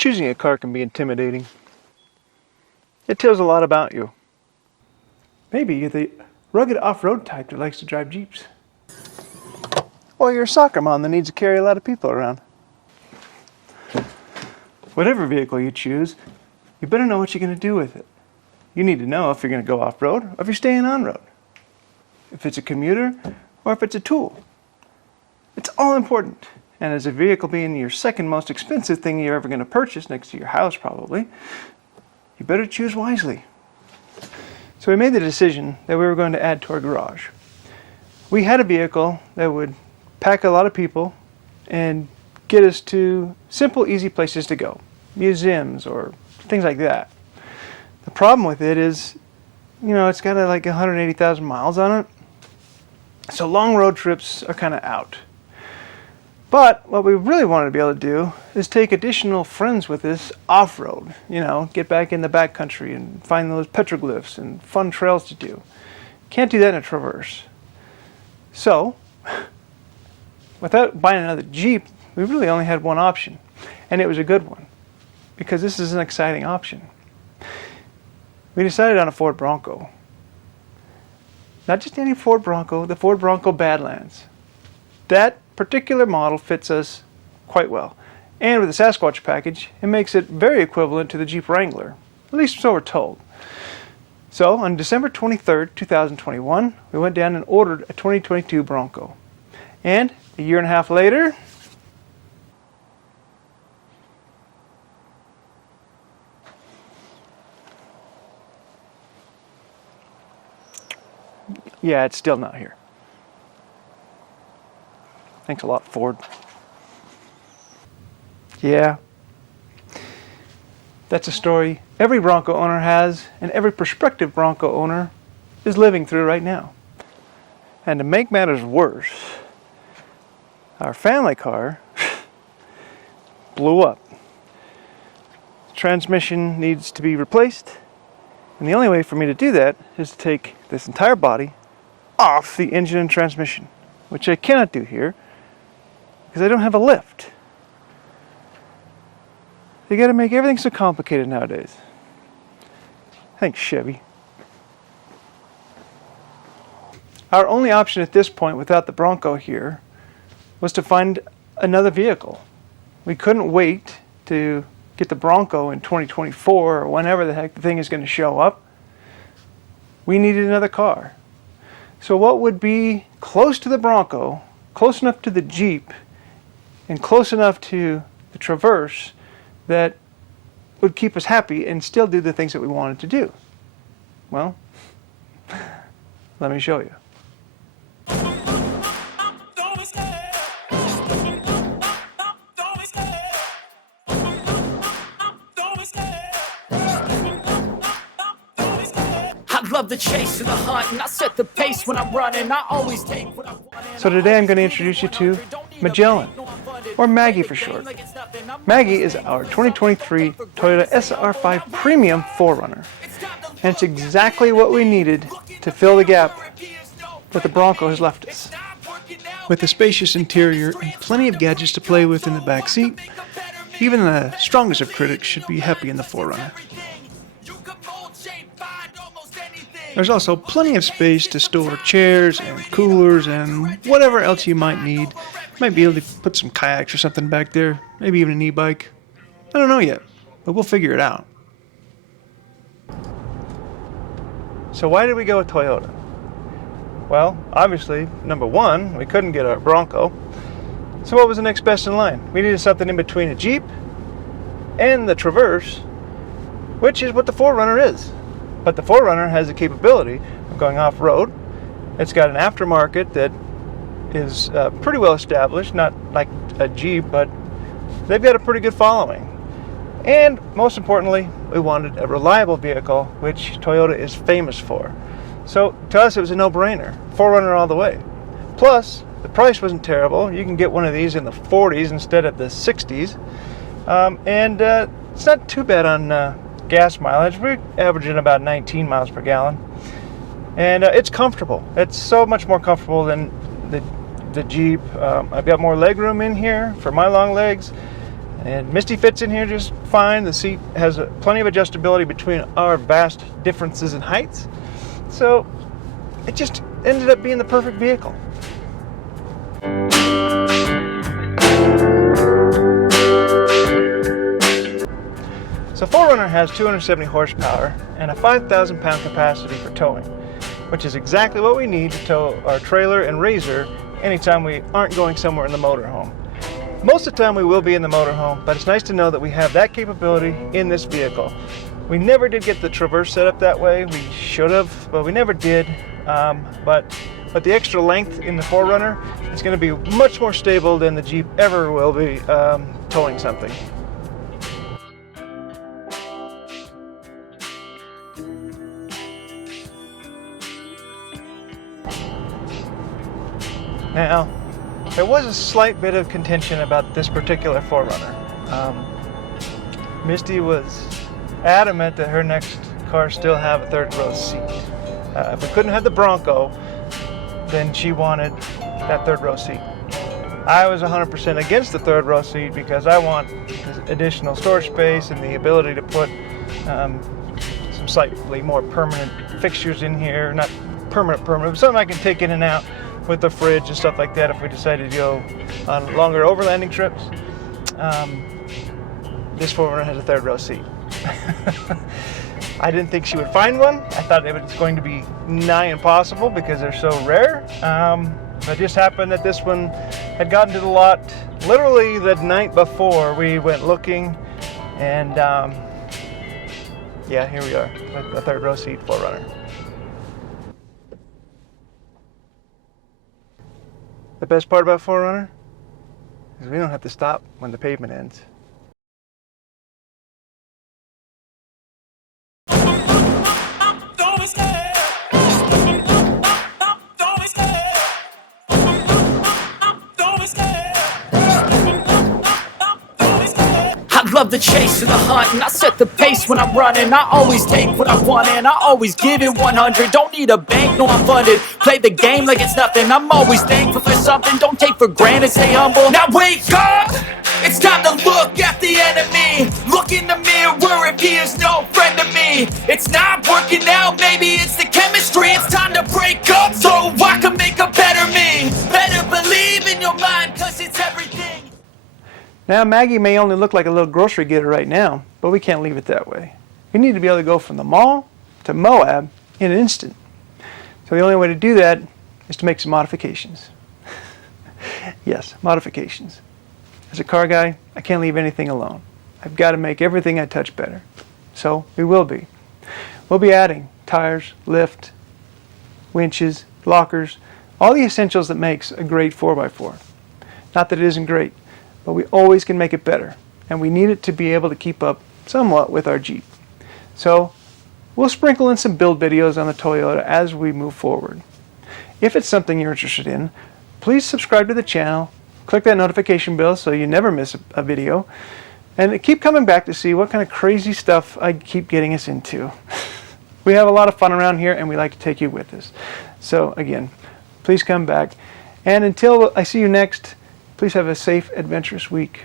Choosing a car can be intimidating. It tells a lot about you. Maybe you're the rugged off-road type that likes to drive Jeeps. Or you're a soccer mom that needs to carry a lot of people around. Whatever vehicle you choose, you better know what you're going to do with it. You need to know if you're going to go off-road or if you're staying on-road. If it's a commuter or if it's a tool. It's all important. And as a vehicle being your second most expensive thing you're ever going to purchase, next to your house probably, you better choose wisely. So we made the decision that we were going to add to our garage. We had a vehicle that would pack a lot of people and get us to simple, easy places to go. Museums or things like that. The problem with it is, it's got like 180,000 miles on it. So long road trips are kind of out. But what we really wanted to be able to do is take additional friends with us off-road. Get back in the backcountry and find those petroglyphs and fun trails to do. Can't do that in a Traverse. So, without buying another Jeep, we really only had one option. And it was a good one. Because this is an exciting option. We decided on a Ford Bronco. Not just any Ford Bronco, the Ford Bronco Badlands. That particular model fits us quite well. And with the Sasquatch package, it makes it very equivalent to the Jeep Wrangler. At least so we're told. So on December 23rd, 2021, we went down and ordered a 2022 Bronco. And a year and a half later, yeah, it's still not here. Thanks a lot, Ford. Yeah. That's a story every Bronco owner has, and every prospective Bronco owner is living through right now. And to make matters worse, our family car blew up. The transmission needs to be replaced, and the only way for me to do that is to take this entire body off the engine and transmission, which I cannot do here because I don't have a lift. They got to make everything so complicated nowadays. Thanks, Chevy. Our only option at this point without the Bronco here was to find another vehicle. We couldn't wait to get the Bronco in 2024 or whenever the heck the thing is going to show up. We needed another car. So what would be close to the Bronco, close enough to the Jeep, and close enough to the Traverse that would keep us happy and still do the things that we wanted to do? Well, let me show you. Love the chase and the hunt, and I set the pace when I'm running. I always take what I want. So today I'm going to introduce you to Magellan, or Maggie for short. Maggie is our 2023 Toyota SR5 Premium 4Runner. And it's exactly what we needed to fill the gap that the Bronco has left us. With a spacious interior and plenty of gadgets to play with in the back seat, even the strongest of critics should be happy in the 4Runner. There's also plenty of space to store chairs and coolers and whatever else you might need. Might be able to put some kayaks or something back there, maybe even an e-bike. I don't know yet, but we'll figure it out. So why did we go with Toyota? Well, obviously, number one, we couldn't get our Bronco. So what was the next best in line? We needed something in between a Jeep and the Traverse, which is what the 4Runner is. But the 4Runner has the capability of going off-road. It's got an aftermarket that is pretty well established, not like a Jeep, but they've got a pretty good following. And most importantly, we wanted a reliable vehicle, which Toyota is famous for. So to us, it was a no-brainer. 4Runner all the way. Plus, the price wasn't terrible. You can get one of these in the 40s instead of the 60s. And it's not too bad on gas mileage. We're averaging about 19 miles per gallon. And it's comfortable. It's so much more comfortable than the Jeep. I've got more leg room in here for my long legs. And Misty fits in here just fine. The seat has plenty of adjustability between our vast differences in heights. So it just ended up being the perfect vehicle. So 4Runner has 270 horsepower and a 5,000 pound capacity for towing, which is exactly what we need to tow our trailer and RZR anytime we aren't going somewhere in the motorhome. Most of the time we will be in the motorhome, but it's nice to know that we have that capability in this vehicle. We never did get the Traverse set up that way. We should have, but we never did. But the extra length in the 4Runner is going to be much more stable than the Jeep ever will be towing something. Now, there was a slight bit of contention about this particular 4Runner. Misty was adamant that her next car still have a third row seat. If we couldn't have the Bronco, then she wanted that third row seat. I was 100% against the third row seat because I want additional storage space and the ability to put some slightly more permanent fixtures in here. Not permanent, but something I can take in and out with the fridge and stuff like that if we decided to go on longer overlanding trips. This 4Runner has a third row seat. I didn't think she would find one. I thought it was going to be nigh impossible because they're so rare. But it just happened that this one had gotten to the lot literally the night before we went looking, and yeah, here we are with a third row seat 4Runner. The best part about 4Runner is we don't have to stop when the pavement ends. I love the chase and the hunt, and I set the pace when I'm running. I always take what I want and I always give it 100. Don't need a bank, no, I'm funded. Play the game like it's nothing. I'm always thankful for something. Don't take for granted, stay humble. Now wake up! It's time to look at the enemy. Look in the mirror if he is no friend to me. It's not working out, maybe it's the chemistry. It's time to break up so I can make a better me. Better believe in your mind, cause it's everything. Now, Maggie may only look like a little grocery getter right now, but we can't leave it that way. We need to be able to go from the mall to Moab in an instant. So the only way to do that is to make some modifications. Yes, modifications. As a car guy, I can't leave anything alone. I've got to make everything I touch better. So we will be. We'll be adding tires, lift, winches, lockers, all the essentials that makes a great 4x4. Not that it isn't great, but we always can make it better, and we need it to be able to keep up somewhat with our Jeep. So we'll sprinkle in some build videos on the Toyota as we move forward. If it's something you're interested in, please subscribe to the channel, click that notification bell so you never miss a video, and keep coming back to see what kind of crazy stuff I keep getting us into. We have a lot of fun around here, and we like to take you with us. So again, please come back, and until I see you next, please have a safe, adventurous week.